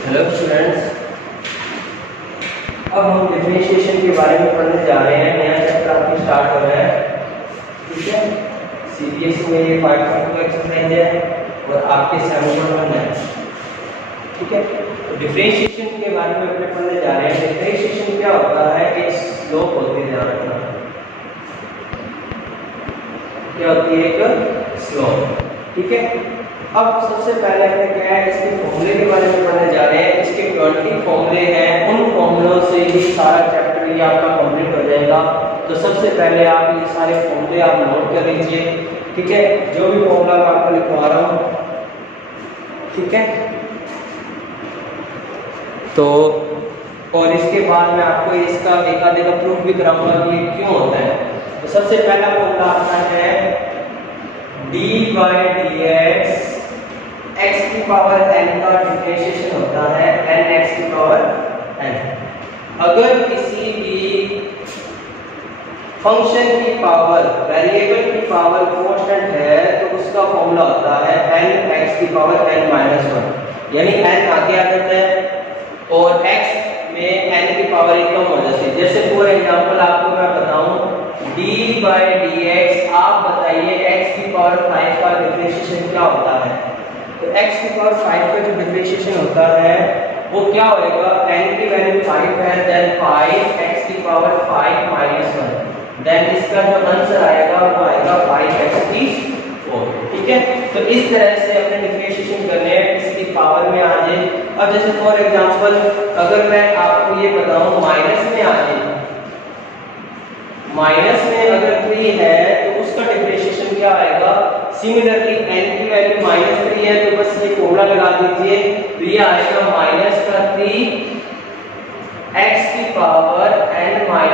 Hello students, अब हम differentiation के बारे में पढ़ने जा रहे हैं। नया चैप्टर आपके स्टार्ट हो रहा है। ठीक है, सीबीएसई में ये 5.2 का एक्सरसाइज है और आपके 7.1 है। ठीक है, तो डिफरेंशिएशन के बारे में अपने पढ़ने जा रहे हैं। डिफरेंशिएशन क्या होता है? एक स्लोप होती है, ध्यान रखना। क्या होती है? एक स्लोप। ठीक है, अब सबसे पहले हमने क्या है, इसके फॉर्मूले के बारे में पढ़ने जा रहे हैं। इसके 20 फॉर्मूले हैं, उन फॉर्मूलों से ही सारा चैप्टर ये आपका कंप्लीट हो जाएगा। तो सबसे पहले आप ये सारे फॉर्मूले आप नोट कर लीजिए। ठीक है, जो भी फॉर्मूला मैं आपको लिखवा रहा हूँ, ठीक है, तो और इसके बाद मैं आपको इसका एक आधे का प्रूफ भी कराऊंगा कि ये क्यों होता है। तो सबसे पहला फॉर्मूला आता है d/dx, x की पावर n का डिफरेंशिएशन होता है n x की पावर n। अगर किसी भी फंक्शन की पावर, वेरिएबल की पावर कांस्टेंट है तो उसका फॉर्मूला होता है n x की पावर n - 1, यानी n आगे आ जाता है और x में n की पावर एक कम हो जाती है। जैसे फॉर एग्जांपल आपको मैं बताऊं, d/dx, आप बताइए x की पावर 5 का डिफरेंशिएशन क्या होता है। तो x की पावर 5 का जो डिफरेंशिएशन होता है वो क्या होएगा? n की वैल्यू 5 है, देन 5 x की पावर 5 - 1, देन इसका जो आंसर आएगा वो आएगा 5x की 4। ठीक है, तो इस तरह से अपने डिफरेंशिएशन करने हैं, इसकी पावर में आ जाए। अब जैसे फॉर एग्जांपल अगर मैं आपको ये बताऊं माइनस में आ जाए, माइनस में अगर 3 है तो उसका डिफरेंशिएशन क्या आएगा? सिमिलरली n की वैल्यू -3 है तो बस ये फॉर्मूला लगा दीजिए, तो ये आएगा -3 x की पावर n - 1,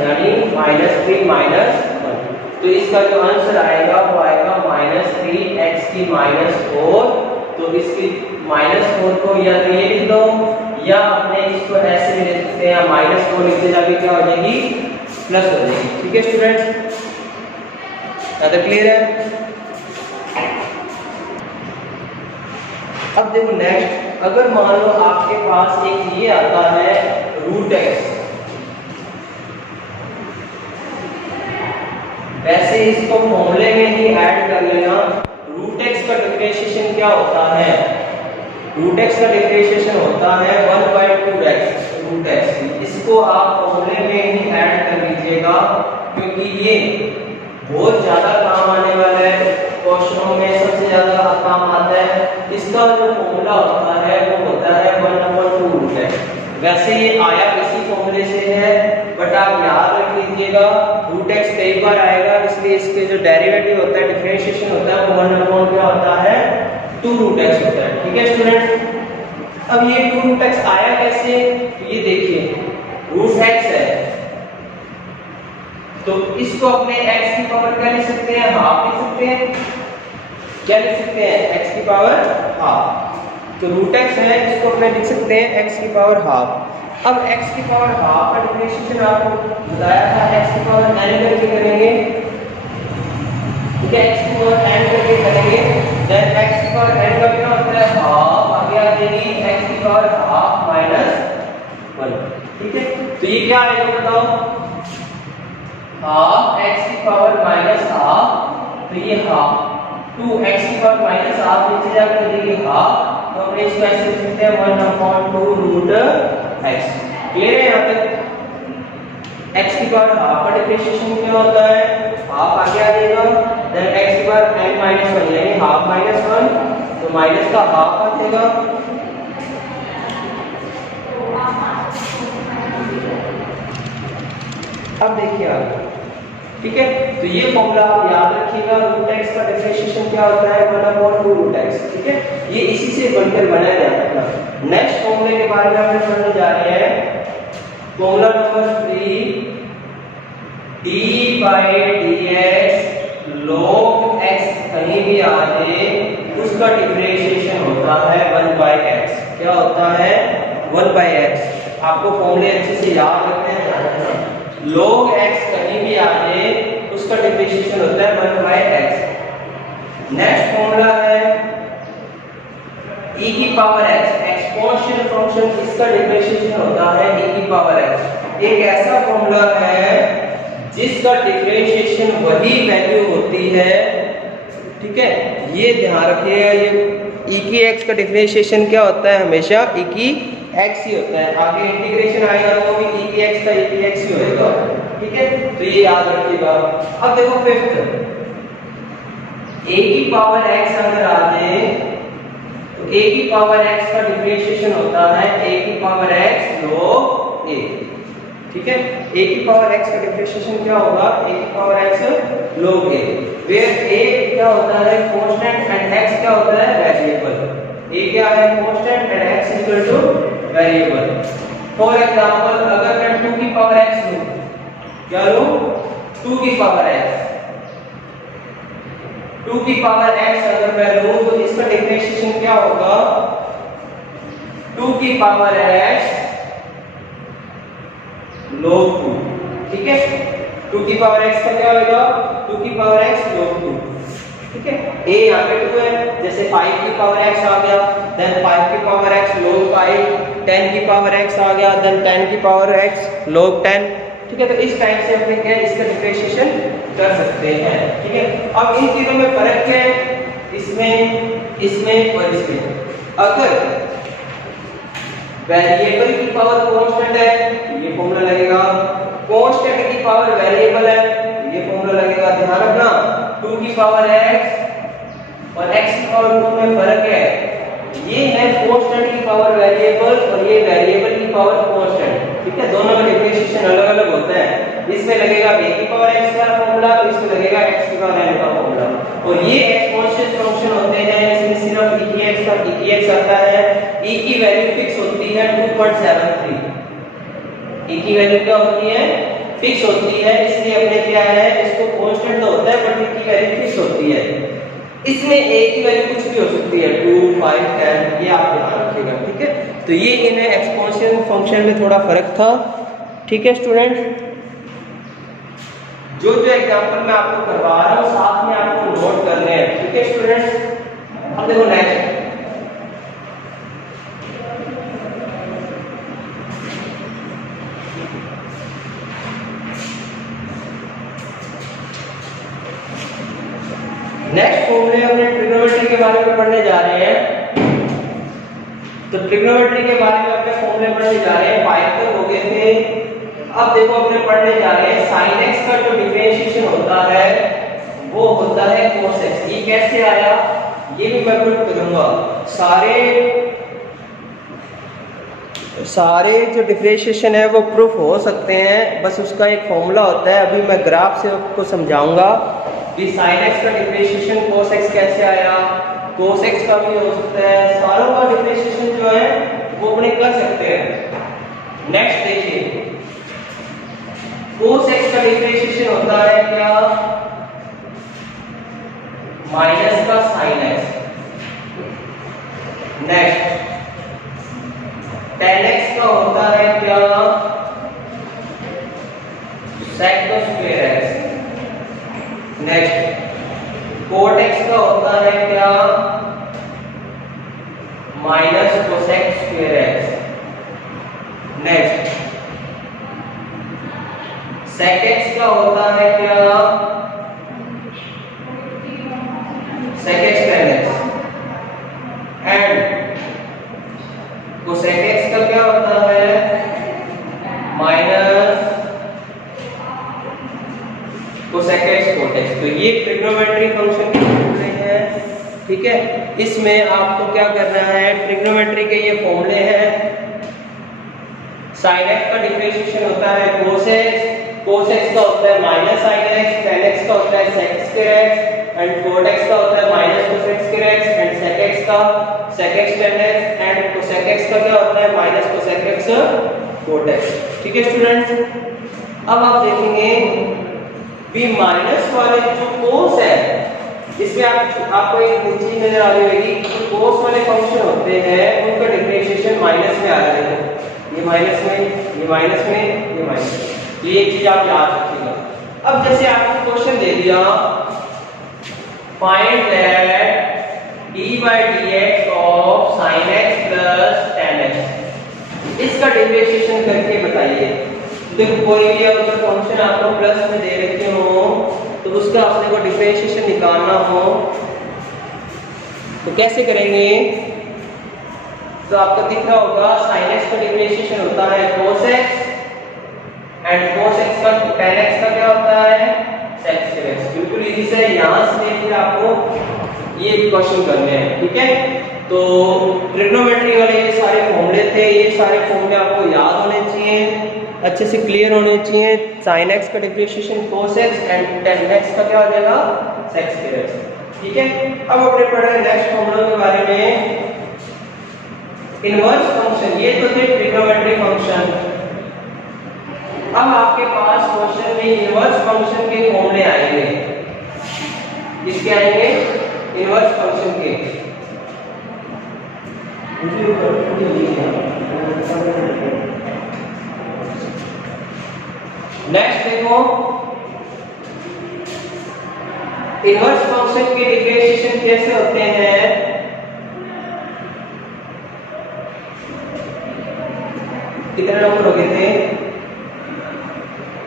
यानी -3 - 1। तो इसका जो आंसर आएगा वो आएगा -3 x की -4। तो इसकी -4 को या तो ये लिख दो या अपने इसको ऐसे भी लिख सकते हैं, -4 लिखते जाके क्या हो जाएगी? प्लस हो जाएगी। ठीक है स्टूडेंट्स, ज्यादा क्लियर है? अब देखो नेक्स्ट, अगर मान लो आपके पास एक ये आता है √x, वैसे इसको फॉर्मूले में ही ऐड कर लेना। √x का डिफरेंशिएशन क्या होता है? √x का डिफरेंशिएशन होता है 1/2x √x। इसको आप फॉर्मूले में ही ऐड कर लीजिएगा क्योंकि ये बहुत ज्यादा काम आने वाला है, क्वेश्चनों में सबसे ज्यादा काम आता है। इसका जो फॉर्मूला होता है वो होता है 1/2√x। वैसे ये आया इसी फॉर्मूले से है, बट आप याद रख लीजिएगा √x कई बार आएगा, इसलिए इसके जो डेरिवेटिव होता है, डिफरेंशिएशन होता है, वो 1/2 क्या होता है? 2√x होता है। ठीक है स्टूडेंट, अब ये 2√x आया कैसे? तो ये देखिए √x है तो इसको अपने x की पावर क्या लिख सकते हैं? हाफ लिख सकते हैं। क्या लिख सकते हैं? x की पावर हाफ। तो √x है, इसको अपने लिख सकते हैं x की पावर हाफ। अब x की पावर हाफ का डिफरेंशिएशन आपको बताया था, x की पावर n करके करेंगे। ठीक है, x की पावर n करके करेंगे, देन x की पावर n का क्या होता है? हाफ। आगे आ जाएगी x की पावर हाफ - 1। ठीक है, तो ये क्या आएगा बताओ? हाफ x की पावर -हाफ, तो ये हाफ 2x की पावर -हाफ, नीचे जाकर देखिए हाफ, तो अपने इसको ऐसे लिख सकते हैं 1/2√x। क्लियर है? यहाँ तक x की पावर हाफ का डिफरेंशिएशन क्या होता है? हाफ आगे आ जाएगा, देन x की पावर n - 1 यानी हाफ -1, तो माइनस का हाफ आ जाएगा। अब देखिए आगे, ठीक है, तो ये फॉर्मूला आप याद रखिएगा। √x का डिफरेंशिएशन क्या होता है? 1/2√x। ठीक है, ये इसी से बनकर बना है, ध्यान रखना। नेक्स्ट फॉर्मूले के बारे में हम पढ़ने जा रहे हैं। Formula number 3, d/dx log x कहीं भी आ जाए उसका डिफरेंशिएशन होता है 1/x। क्या होता है? 1/x। आपको फॉर्मूले अच्छे से याद रखने हैं, ध्यान रखना। log x कहीं भी आ जाए उसका डिफरेंशिएशन होता है 1/x। नेक्स्ट फॉर्मूला है e की power x, x exponential function, इसका डिफरेंशिएशन होता है e की पावर x। एक ऐसा फॉर्मूला है जिसका डिफरेंशिएशन वही वैल्यू होती है, ठीक है, ये ध्यान रखिएगा। ये e की x का डिफरेंशिएशन क्या होता है, हमेशा e की x ही होता है। आगे इंटीग्रेशन आएगा तो भी e की x का e की x ही होगा, ठीक है, तो ये याद रखिएगा। अब देखो फिफ्थ, a की पावर x अगर आ जाए तो a की पावर x का डिफरेंशिएशन होता है a की पावर x log a, ठीक है। a की पावर x का डिफरेंशिएशन क्या होगा, a की power x log a, where a क्या होता है कांस्टेंट एंड x क्या होता है वेरिएबल। a क्या है constant and x equal two variable. For example अगर मैं 2 की पावर x लूं, क्या लूं 2 की पावर x, 2 की पावर x अगर मैं लूं तो इसका डिफरेंशिएशन क्या होगा, 2 की पावर x log 2, ठीक है। 2 की पावर x का क्या होगा, 2 की पावर x log 2, ठीक है। a यहाँ पे 2 है, जैसे 5 की पावर x आ गया, देन 5 की पावर x log 5, 10 की पावर x आ गया, देन 10 की पावर x log 10, ठीक है। तो इस टाइप से अपने क्या इसका डिफरेंशिएशन कर सकते हैं, ठीक है। अब इन तीनों में फर्क क्या है, इसमें और इसमें। अगर वेरिएबल की पावर कांस्टेंट है तो ये फॉर्मूला लगेगा, कांस्टेंट की पावर वेरिएबल है तो ये फॉर्मूला लगेगा। ध्यान रखना 2 की पावर x और x की पावर 2 में फर्क है, ये है कांस्टेंट की पावर वेरिएबल और ये वेरिएबल की पावर कांस्टेंट, ठीक है। दोनों का डिफरेंशिएशन अलग-अलग होता है। इसमें लगेगा a की पावर x का फॉर्मूला और इसमें लगेगा x की पावर n का फॉर्मूला, और ये एक्सपोनेंशियल फंक्शन होते हैं। इसमें सिर्फ e की x का e की x आता है, e की वैल्यू फिक्स होती है 2.73, e की वैल्यू क्या होती है फिक्स होती है, इसलिए अपने क्या है इसको कांस्टेंट तो होता है बट e की वैल्यू फिक्स होती है। इसमें a की वैल्यू कुछ भी हो सकती है 2, 5, 10, ये आप ध्यान रखिएगा, ठीक है। तो ये इन्हें एक्सपोनेंशियल फंक्शन में थोड़ा फर्क था, ठीक है स्टूडेंट। जो एग्जांपल मैं आपको करवा रहा हूं साथ में आपको नोट करने हैं, ठीक है स्टूडेंट्स। अब देखो नेक्स्ट, फॉर्मूले अपने ट्रिग्नोमेट्री के बारे में पढ़ने जा रहे हैं। तो ट्रिग्नोमेट्री के बारे में अपने फॉर्मूले पढ़ने जा रहे हैं, 5 तक हो गए थे। अब देखो अपने पढ़ने जा रहे हैं sin x का जो डिफरेंशिएशन होता है वो होता है cos x। ये कैसे आया ये भी मैं प्रूव करूंगा। सारे जो डिफरेंशिएशन है वो प्रूफ हो सकते हैं, बस उसका एक फॉर्मूला होता है। अभी मैं ग्राफ से आपको समझाऊंगा कि sin x का डिफरेंशिएशन cos x कैसे आया, cos x का भी हो सकता है। सारों का डिफरेंशिएशन जो है वो अपने कर सकते हैं। नेक्स्ट देखिए, cos x का डिफरेंशिएशन होता है क्या, माइनस का sin x। Next tan x का होता है क्या, sec का square x। Next cot x का होता है क्या, minus cosec square x। Next sec x का होता है क्या, sec x tan x। And cosec x का क्या होता है, minus cosec x cot x। तो ये ट्रिग्नोमेट्री फंक्शन के फॉर्मूले हैं, ठीक है। इसमें आपको क्या करना है, ट्रिग्नोमेट्री के ये फॉर्मूले हैं। sin x का डिफरेंशिएशन होता है cos x, cos x का होता है minus sin x, tan x का होता है sec square x, and cot x का होता है minus cosec square x, and sec x का sec x tan x, and cosec x का क्या होता है minus cosec x cot x, ठीक है स्टूडेंट्स। अब आप देखेंगे भी माइनस वाले जो cos है, इसमें आपको एक चीज नजर आ रही होगी, जो cos वाले फंक्शन होते हैं उनका डिफरेंशिएशन माइनस में आ रहा है। ये माइनस में, ये माइनस में, ये माइनस में, तो ये चीज आप याद रखिएगा। अब जैसे आपको क्वेश्चन दे दिया, find that d by dx of sin x plus tan इसका डिफरेंशिएशन करके बताइए। देखो कोई भी अगर फंक्शन आपको प्लस में दे रखे हो तो उसका अपने को डिफरेंशिएशन निकालना हो तो कैसे करेंगे? तो आपको दिख रहा होगा sin x का डिफरेंशिएशन होता है cos x and cos x का tan x का क्या होता है sec x। बिल्कुल इजी से यहां से लेके आपको ये क्वेश्चन करने हैं, ठीक है। तो ट्रिग्नोमेट्री वाले ये सारे फॉर्मूले थे, ये सारे फॉर्मूले आपको याद होने चाहिए, अच्छे से क्लियर होने चाहिए। sin x का differentiation cos x and tan x का क्या हो जाएगा sec x, ठीक है। अब अपने पढ़ रहे नेक्स्ट फॉर्मूला के बारे में। इनवर्स फंक्शन, ये तो थे ट्रिग्नोमेट्री फंक्शन। अब आपके पास क्वेश्चन में इनवर्स फंक्शन के फॉर्मूले आएंगे। किसके आएंगे? इनवर्स फंक्शन के। नेक्स्ट देखो, इनवर्स फंक्शन के डिफरेंशिएशन कैसे होते हैं? कितने नंबर हो गए थे?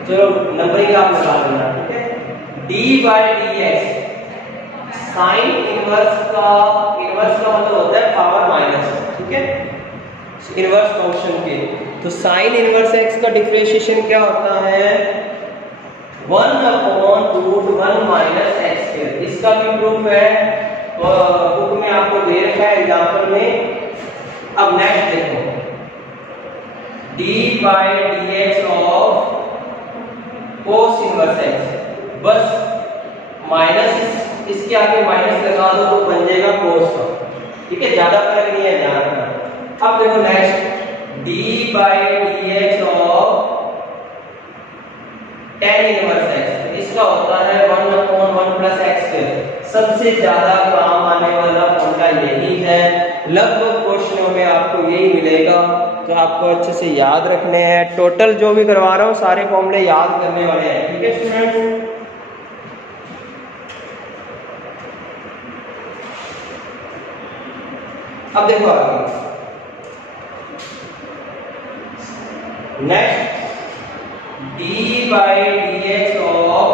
चलो नंबरिंग आप लगा देना, ठीक है। d/dx साइन इनवर्स का मतलब होता है पावर माइनस, ठीक है, इनवर्स फंक्शन के। तो साइन इनवर्स x का डिफरेंशिएशन क्या होता है 1/√1 माइनस x²। इसका भी प्रूफ है बुक में आपको दे रखा है एग्जांपल में। अब नेक्स्ट देखो, d/dx of cos inverse x, बस माइनस इसके आगे माइनस लगा दो तो बन जाएगा cos का, ठीक है, ज्यादा फर्क नहीं है ध्यान रखना। अब देखो next, d/dx of tan inverse x, इसका होता है 1/1 प्लस x²। सबसे ज्यादा काम आने वाला फॉर्मूला यही है, लगभग क्वेश्चनों में आपको यही मिलेगा, तो आपको अच्छे से याद रखने हैं। टोटल जो भी करवा रहा हूँ सारे फॉर्मूले याद करने वाले हैं, ठीक है स्टूडेंट्स। अब देखो आगे next, d/dx of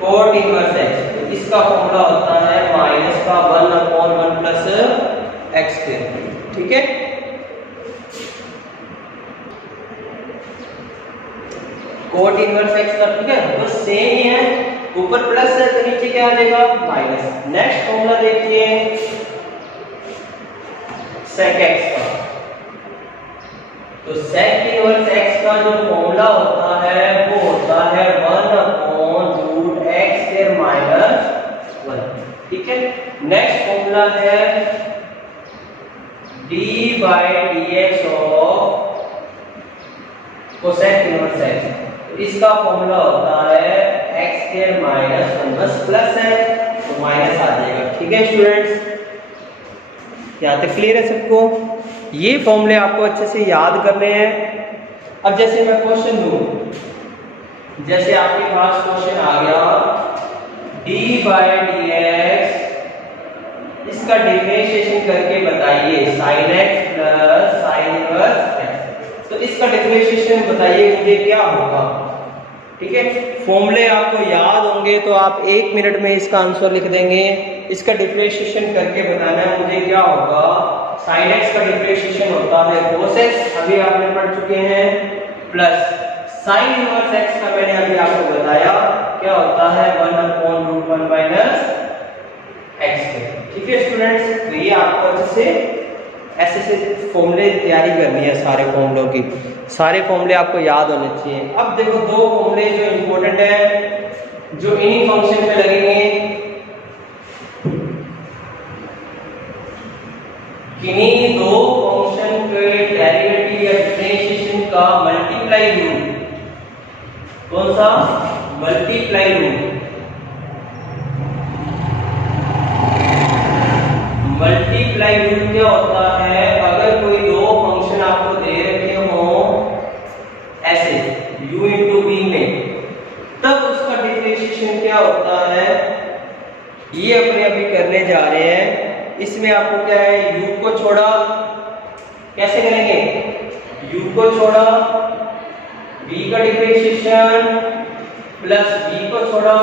cot inverse x, इसका फॉर्मूला होता है माइनस का 1/1 प्लस x², ठीक है। cot इनवर्स x का, ठीक है, बस सेम ही है, ऊपर प्लस है तो नीचे क्या आ जाएगा माइनस। नेक्स्ट फॉर्मूला देखिए sec x का। तो sec इनवर्स x का जो फॉर्मूला होता है वो होता है 1/√x² माइनस 1, ठीक है। नेक्स्ट फॉर्मूला है d/dx of cosec inverse x, इसका फॉर्मूला होता है x² माइनस 1, बस प्लस है तो माइनस आ जाएगा, ठीक है स्टूडेंट्स। यहाँ तक क्लियर है सबको? ये फॉर्मूले आपको अच्छे से याद करने हैं। अब जैसे मैं क्वेश्चन दूं, जैसे आपके पास क्वेश्चन आ गया d/dx, इसका डिफरेंशिएशन करके बताइए sin x plus sin inverse x। तो इसका डिफरेंशिएशन बताइए मुझे क्या होगा, ठीक है। फॉर्मूले आपको याद होंगे तो आप 1 मिनट में इसका आंसर लिख देंगे। इसका डिफरेंशिएशन करके बताना है मुझे क्या होगा। sin x का डिफरेंशिएशन होता है cos x, अभी आपने पढ़ चुके हैं, प्लस sin इनवर्स x का मैंने अभी आपको बताया क्या होता है 1/√1 माइनस x², ठीक है स्टूडेंट्स। तो ये आपको अच्छे से ऐसे से फॉर्मूले तैयारी करनी है, सारे फॉर्मूलों की, सारे फॉर्मूले आपको याद होने चाहिए। अब देखो दो फॉर्मूले जो इंपॉर्टेंट है जो इन्हीं फंक्शन पे लगेंगे, किन्हीं दो फंक्शन के डेरिवेटिव या डिफरेंशिएशन का मल्टीप्लाई रूल। कौन सा? Multiply rule. मल्टीप्लाई रूल क्या होता है? अगर कोई दो फंक्शन आपको दे रखे हो ऐसे u इंटू v में, तब उसका डिफरेंशिएशन क्या होता है, ये अपने अभी करने जा रहे हैं। इसमें आपको क्या है, u को छोड़ा कैसे करेंगे? u को छोड़ा v का डिफरेंशिएशन प्लस v को छोड़ा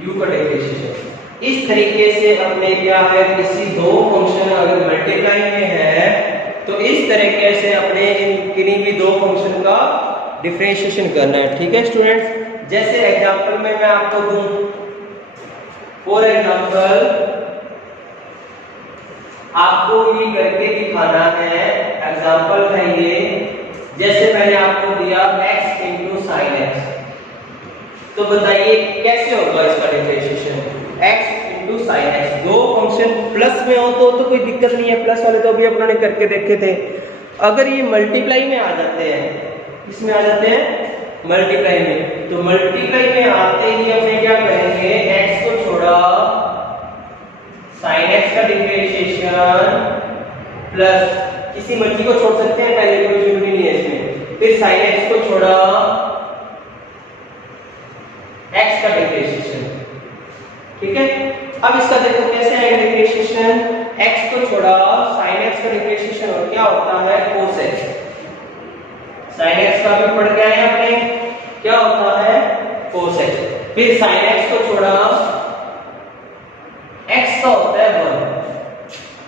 u का डिफरेंशिएशन। इस तरीके से अपने क्या है, किसी दो फंक्शन अगर मल्टीप्लाई में है तो इस तरीके से अपने किन्हीं भी दो फंक्शन का डिफरेंशिएशन करना है। ठीक है स्टूडेंट्स, जैसे एग्जांपल में मैं आपको दूं, फॉर एग्जांपल आपको ये करके दिखाना है। एग्जांपल है ये, जैसे मैंने आपको दिया x इंटू साइन एक्स, तो बताइए कैसे होगा इसका differentiation? x into sine x, दो फंक्शन प्लस में हो तो कोई दिक्कत नहीं है, प्लस वाले तो अभी अपने करके देखे थे। अगर ये मल्टीप्लाई में आ जाते हैं, इसमें आ जाते हैं मल्टीप्लाई में, तो मल्टीप्लाई में आते ही अपने क्या करेंगे, x को छोड़ा साइन एक्स का डिफरेंशिएशन प्लस किसी मर्जी को छोड़ सकते हैं, पहले कोई जरूरी नहीं है इसमें, फिर साइन एक्स को छोड़ा x का डिफरेंशिएशन। ठीक है, अब इसका देखो कैसे आएगा डिफरेंशिएशन, x को छोड़ा sin x का डिफरेंशिएशन और क्या होता है cos x। sin x का भी पढ़ के आए आपने, क्या होता है cos x। फिर sin x को छोड़ा x का होता है 1।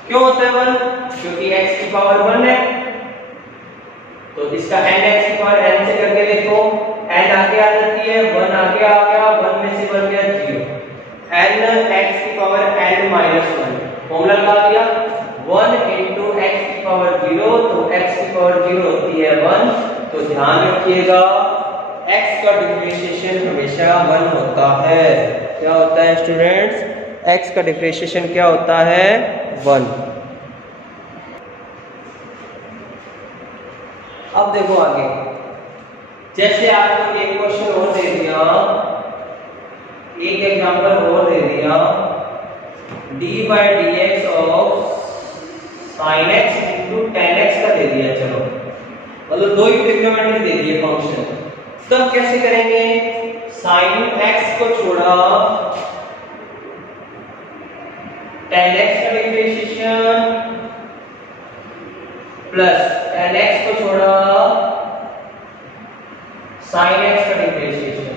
क्यों होता है 1? क्योंकि x की पावर 1 है, तो इसका n x की पावर n से करके देखो, n आगे आ जाती है, 1 आगे आ गया, 1 में से बन गया 0, n x की पावर n माइनस 1, फॉर्मूला लगा दिया 1 इंटू x की पावर 0, तो x की पावर 0 होती है 1। तो ध्यान रखिएगा x का डिफरेंशिएशन हमेशा 1 होता है। क्या होता है स्टूडेंट्स? x का डिफरेंशिएशन क्या होता है? 1। अब देखो आगे, जैसे आपको एक क्वेश्चन और दे दिया, एक एग्जांपल और दे दिया, D by D x of sine X into ten x का दे दिया। चलो मतलब दो ही ट्रिग्नोमेट्री दे दिए फंक्शन, तब कैसे करेंगे? साइन एक्स को छोड़ा टेन एक्स का डिफरेंशिएशन प्लस टेन एक्स को छोड़ा साइन एक्स का डिफरेंशिएशन।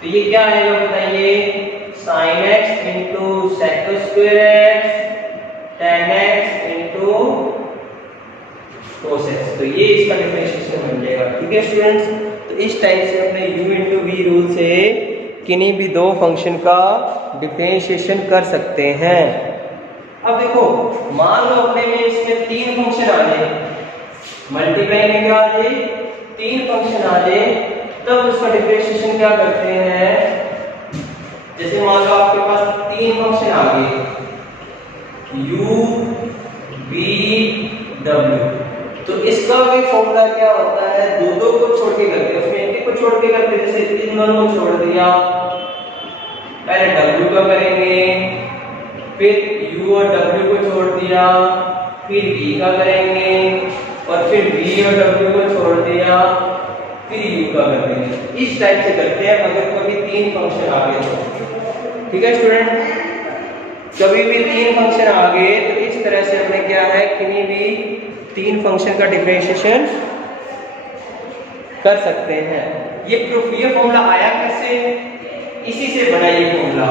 तो ये क्या आएगा बताइए? Sine X into sec square X tan X into cos X, तो ये इसका डिफरेंशिएशन बन जाएगा। ठीक है स्टूडेंट्स, तो इस टाइप से अपने u इंटू वी रूल से किन्हीं भी दो फंक्शन का डिफरेंशिएशन कर सकते हैं। अब देखो मान लो अपने में इसमें तीन फंक्शन आ जाए, मल्टीप्लाई में क्या आ जाए? तीन फंक्शन आ जाए, तब उसका डिफरेंशिएशन क्या करते हैं? जैसे मान लो आपके पास तीन फंक्शन आ गए u v w, तो इसका भी फॉर्मूला क्या होता है? दो दो को छोड़ के करते हैं, उसमें एक को छोड़ के करते हैं। जैसे इन दोनों को छोड़ दिया, पहले w का करेंगे, फिर u और w को छोड़ दिया, फिर v का करेंगे, और फिर v और w को छोड़ दिया, फिर u का कर देंगे। इस टाइप से करते हैं अगर कभी तीन फंक्शन आ गए तो। ठीक है स्टूडेंट, कभी भी तीन फंक्शन आ गए तो इस तरह से हमने क्या है, किन्हीं भी तीन फंक्शन का डिफरेंशिएशन कर सकते हैं। ये प्रूफ, ये फॉर्मूला आया कैसे? इसी से बना ये फॉर्मूला।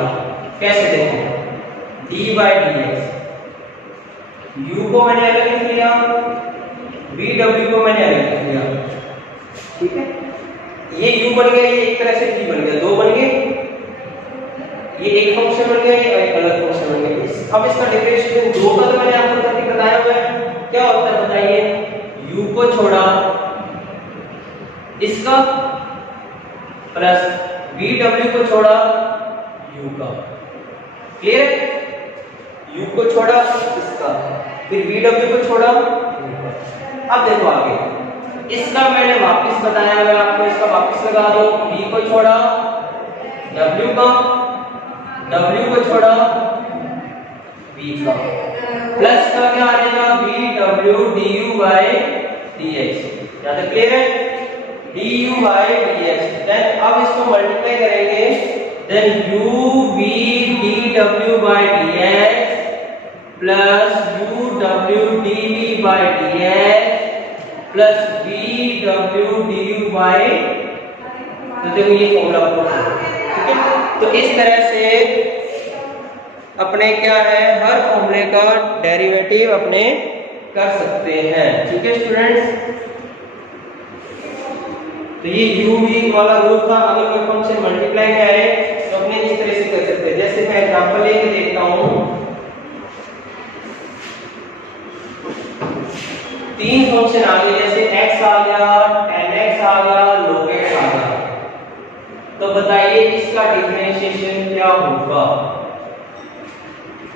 कैसे देखो, d by D x, u को मैंने अलग लिख लिया, v w को मैंने अलग लिख लिया। ठीक है, ये u बन गया, ये एक तरह से v बन गया, दो बन गए, ये एक फंक्शन बन गया, ये एक अलग फंक्शन बन गया। अब इसका डिफरेंशिएशन दो का तो मैंने आपको करके बताया हुआ है, क्या होता है बताइए? u को छोड़ा इसका प्लस vw को छोड़ा u का। क्लियर? u को छोड़ा इसका, फिर vw को छोड़ा u का। अब देखो आगे, इसका मैंने वापस बताया हुआ आपको, इसका वापस लगा दो, v को छोड़ा w का, w को छोड़ा v का, प्लस का क्या आ जाएगा? vw du by dx। क्या तो क्लियर है? du by dx। देन अब इसको मल्टीप्लाई करेंगे, then u v dw by dx plus U W D V by D H plus V W D U by, तो देखो ये फॉर्मूला आपको, ठीक है। तो इस तरह से अपने क्या है, हर फॉर्मूले का डेरिवेटिव अपने कर सकते हैं, ठीक है स्टूडेंट्स। तो ये u v वाला ग्रुप था। अगर कोई फंक्शन मल्टीप्लाई में आए तो अपने इस तरह से कर सकते हैं। जैसे मैं एग्जांपल लेके देखता हूं, 3 फंक्शन आ गए, जैसे x आ गया, tan x आ गया, log x आ गया। तो बताइए इसका डिफरेंशिएशन क्या होगा?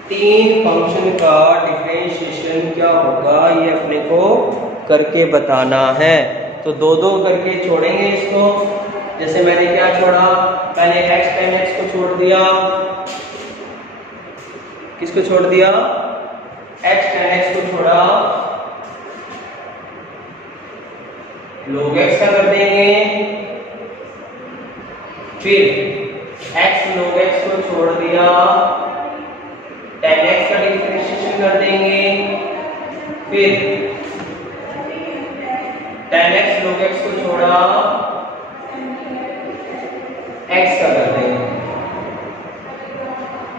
3 फंक्शन का डिफरेंशिएशन क्या होगा, ये अपने को करके बताना है। तो 2-2 करके छोड़ेंगे इसको। जैसे मैंने क्या छोड़ा, पहले x tan x को छोड़ दिया, किसको छोड़ दिया, x tan x को छोड़ा, log x का कर देंगे, फिर x log x को छोड़ दिया, tan x का डिफरेंशिएशन कर देंगे, फिर tan x log x को छोड़ा, x का कर देंगे,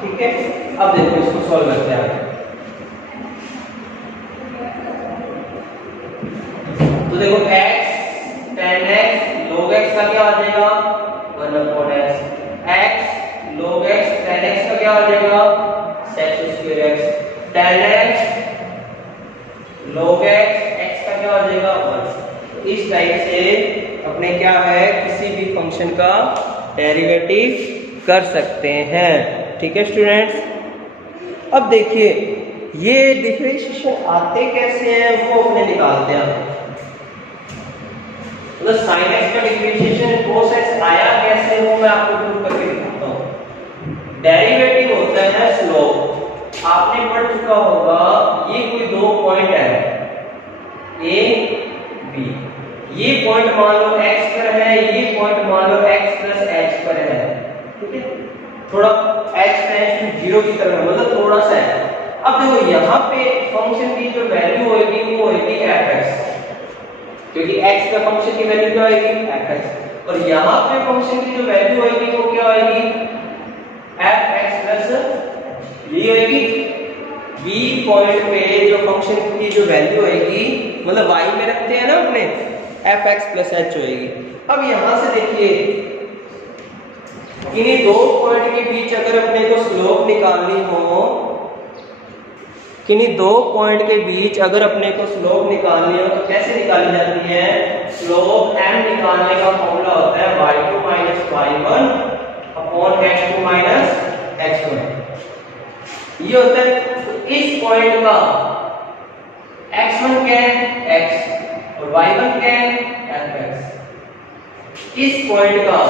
ठीक है। अब देखो इसको सॉल्व करते हैं। तो देखो x tan x log x का क्या आ जाएगा, 1/x, x log x tan x का क्या आ जाएगा, sec² x, tan x log x x का क्या आ जाएगा, 1। इस टाइप से अपने क्या है, किसी भी फंक्शन का डेरिवेटिव कर सकते हैं, ठीक है स्टूडेंट्स। अब देखिए ये डिफरेंशिएशन आते कैसे हैं वो अपने निकालते हैं। मतलब sin x का डिफरेंशिएशन cos x आया कैसे वो मैं आपको प्रूव करके दिखाता हूँ। डेरिवेटिव होता है स्लोप। आपने पढ़ चुका होगा, ये कोई 2 पॉइंट है a b, ये पॉइंट मान लो x पर है, ये पॉइंट मान लो x प्लस h पर है, ठीक है। थोड़ा x टेंड्स टू 0 की तरफ, मतलब थोड़ा सा है। अब देखो यहाँ पे फंक्शन की जो वैल्यू होगी वो होगी fx, क्योंकि x का फंक्शन की वैल्यू क्या होगी, fx, और यहाँ पे फंक्शन की जो वैल्यू होगी वो क्या होगी, fx प्लस ये होगी b पॉइंट पे जो फंक्शन की जो वैल्यू होगी, मतलब y में रखते हैं ना अपने, fx प्लस h होगी। अब यहां से देखिए इन्हीं 2 पॉइंट के बीच अगर अपने को स्लोप निकालनी हो, किन्हीं 2 पॉइंट के बीच अगर अपने को स्लोप निकालनी हो तो कैसे निकाली जाती है? स्लोप m निकालने का फॉर्मूला होता है y2 - y1 upon x2 - x1। ये होता है, तो इस पॉइंट का x1 क्या है, x, और y1 क्या है, fx। इस पॉइंट का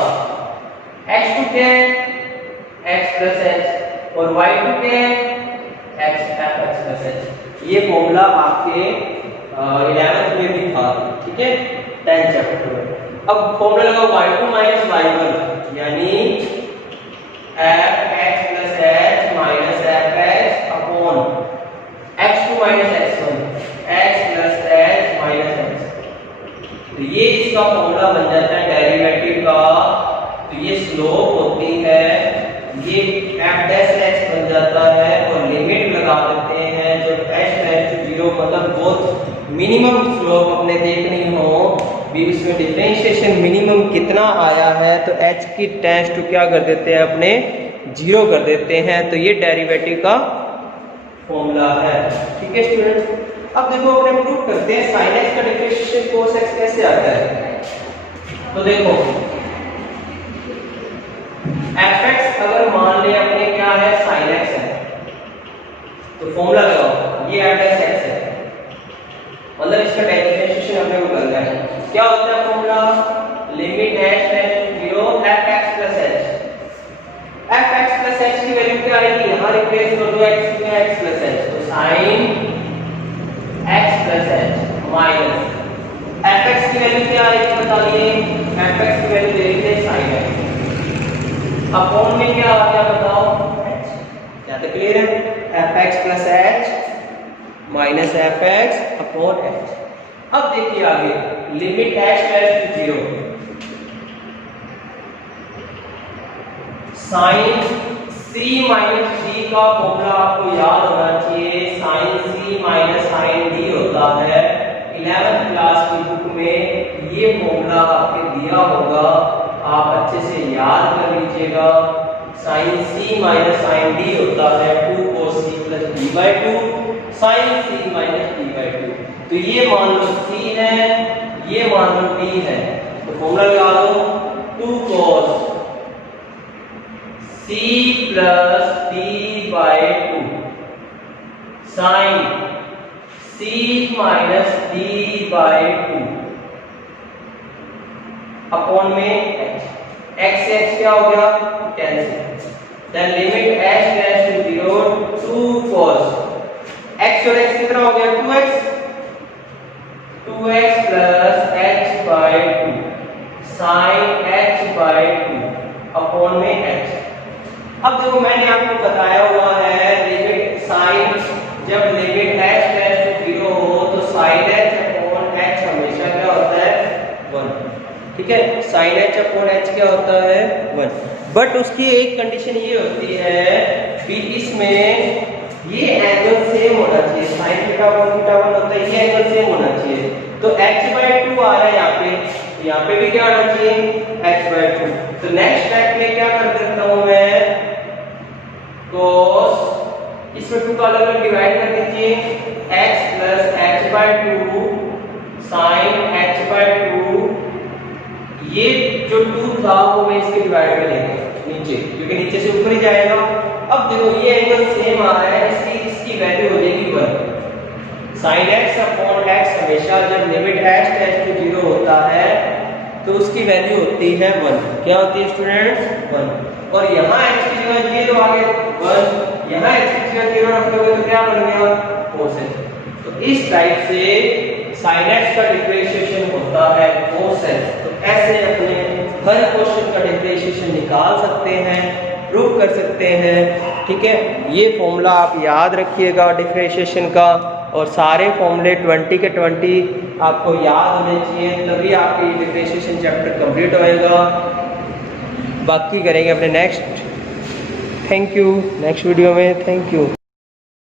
x2 क्या है, x प्लस h, और y2 क्या है, x fx प्लस h। ये फॉर्मूला आपके 11th में भी था, ठीक है, 10th चैप्टर में। अब फॉर्मूला लगाओ y2 - y1 यानी fx plus h minus fx upon x2 - x1 x plus h minus x। तो ये इसका फॉर्मूला बन जाता है डेरिवेटिव का। तो ये स्लोप होती है, ये f डैश x बन जाता है, और लिमिट लगा देते हैं जब h टेंड्स टू 0, मतलब बहुत मिनिमम स्लोप अपने देखनी हो भी, इसमें डिफरेंशिएशन मिनिमम कितना आया है, तो h की टेंड्स टू क्या कर देते हैं अपने 0 कर देते हैं। तो ये डेरिवेटिव का फॉर्मूला है, ठीक है स्टूडेंट्स। अब देखो अपने प्रूव करते हैं sin x का डिफरेंशिएशन cos x कैसे आता है। तो देखो fx अगर मान ले अपने क्या है, sin x है, तो फॉर्मूला लगाओ, ये f डैश x है, मतलब इसका डिफरेंशिएशन अपने को करना है। क्या होता है formula, limit h tends to 0 fx plus h। fx plus h की वैल्यू क्या आएगी, यहां रिप्लेस कर दो x में, x प्लस h, तो sin x plus h minus fx की वैल्यू क्या आएगी बताइए, fx की वैल्यू दे दीजिए sin x अपॉन में क्या आ गया बताओ, h। क्या तो क्लियर है, fx plus h minus F X upon H. अब देखिए आगे limit H tends to 0, sine C minus D का फॉर्मूला आपको याद होना चाहिए। Sine C minus sine D होता है 11th क्लास की बुक में ये फॉर्मूला आपके दिया होगा, आप अच्छे से याद कर लीजिएगा। Sine C minus sine D होता है 2 cos c plus d by 2 sine C minus d by 2। तो ये मान लो c है, ये मान लो d है, तो फॉर्मूला लगा दो 2 cos c plus d by 2 sine c minus d by 2 upon में h। x से x क्या हो गया, cancel. Then limit h tends to 0 2 cos x और x कितना हो गया 2x, 2x plus h by 2 sine h by 2 upon में h। अब देखो मैंने आपको बताया हुआ है लिमिट साइन, जब लिमिट h टेंड्स टू 0 हो तो साइन h अपॉन h हमेशा क्या होता है 1, ठीक है। साइन h अपॉन h क्या होता है 1, बट उसकी एक कंडीशन ये होती है कि इसमें ये एंगल सेम होना चाहिए। साइन थीटा अपॉन थीटा 1 होता है, ये एंगल सेम होना चाहिए। तो h बाई 2 आ रहा है यहाँ पे भी क्या आना चाहिए h बाई 2। तो नेक्स्ट स्टेप में क्या कर देता हूं मैं, cos इसमें 2 का अलग अलग डिवाइड कर दीजिए, x plus h by 2 sine h by 2, ये जो 2 था वो मैं इसके डिवाइड में लेंगे नीचे, क्योंकि नीचे से ऊपर ही जाएगा। अब देखो ये एंगल सेम आ रहा है, इसकी वैल्यू हो जाएगी 1। साइन x अपॉन x हमेशा जब लिमिट h टेंड्स टू 0 होता है तो उसकी वैल्यू होती है 1। क्या होती है स्टूडेंट्स 1। और यहाँ h की जगह 0 आ गया 1, यहाँ h की जगह 0 रख दोगे तो क्या बन गया cos h। तो इस टाइप से sin x का डिफरेंशिएशन होता है cos h। तो ऐसे अपने हर क्वेश्चन का डिफरेंशिएशन निकाल सकते हैं, प्रूव कर सकते हैं, ठीक है। ये फॉर्मूला आप याद रखिएगा डिफरेंशिएशन का, और सारे फॉर्मूले 20 के 20 आपको याद होने चाहिए, तभी आपकी डिफरेंशिएशन चैप्टर कंप्लीट होएगा। बाकी करेंगे अपने next. Thank you, next video में। Thank you.